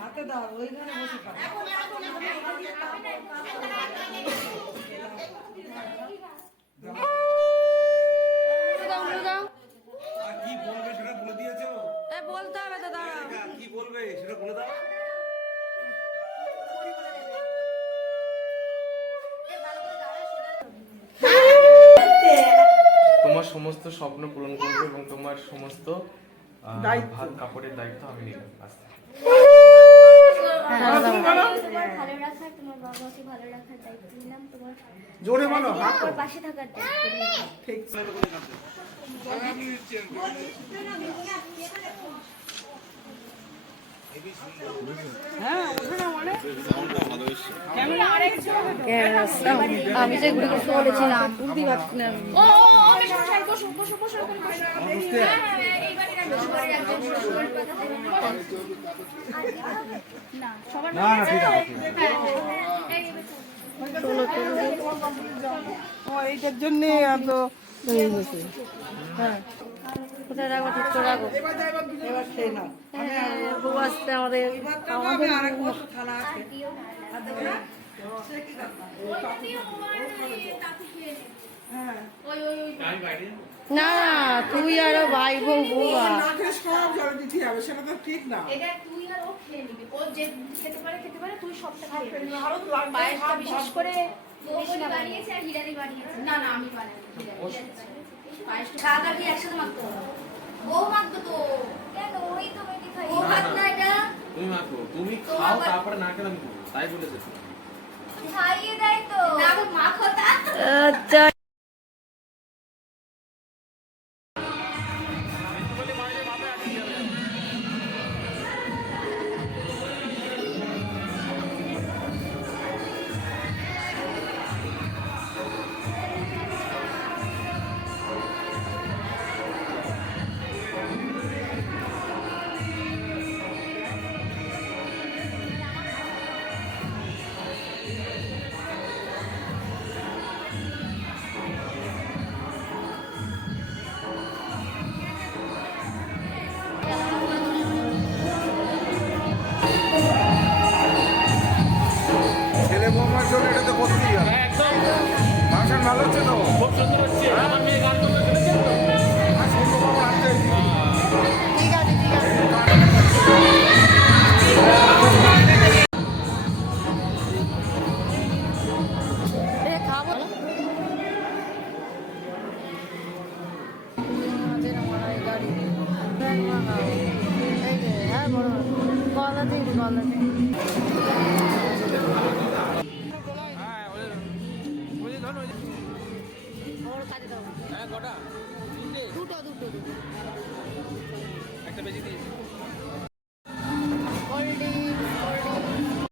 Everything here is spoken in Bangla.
হাতে দাও ওইখানে বসে খাও। কি বলবে সেটা বলে দিয়েছো? বলতে হবে তো, দাঁড়াও। কি বলবে সেটা বলে দাও। তোমার সমস্ত স্বপ্ন পূরণ করবে এবং তোমার সমস্ত ভাত কাপড়ের দায়িত্ব আমি নিলাম। তোমার ভালো রাখার, তোমার বাবাকে ভালো রাখার দায়িত্ব নিলাম। তোমার জোরে বলো, তোমার পাশে থাকার দায়িত্ব নিলাম। ঠিক। আমি যে ঘুরে ঘুরে বলেছিলাম এইটার জন্য এত হ্যাঁ, কোথায় রাখবো, ঠিক করে রাখবো। এবার খেয়ে নাও। বউ আসতে আমাদের আমাদের আরেক বছর থালা আছে। হ্যাঁ, না তুই আরো ভাই বউ বউয়া না খেয়ে সব জল দিতে হবে, সেটা তো ঠিক না। এটা তুই আর ও খেয়ে নিবি। ও যে খেতে পারে তুই সবটা খেয়ে নিবি। আরো লাগবে, পায়েসটা বিশেষ করে বৌমনি বানিয়েছে আর হিরানি বানিয়েছে। না না, আমি বানাই। পায়েসটা খাওয়া দিয়ে একসাথে মাখতে হবে। বউ মাখবে তো। কেন? ওই তো মেয়েটি খাই। ও মাখ না এটা। তুমি মাখো, তুমি খাও, তারপরে না খেলে আমি খাবো, তাই বলেছে। খাইয়ে দেয় তো। না গো, মাখো তা। আচ্ছা। ছেলে বৌমার জন্য এটা তো করতেই হবে। ফাংশন ভালো হচ্ছে তো? খুব সুন্দর হচ্ছে। আমার মেয়ে গান করবে, শুনেছেন তো? আর শুনবো বাবা, আনতে এসেছি। ঠিক আছে, ঠিক আছে। খাবো হ্যাঁ, বড় গলা দিই, গলা দিই। হ্যাঁ, কটা? দুটো। দুটো একটা বেশি দিয়েছি।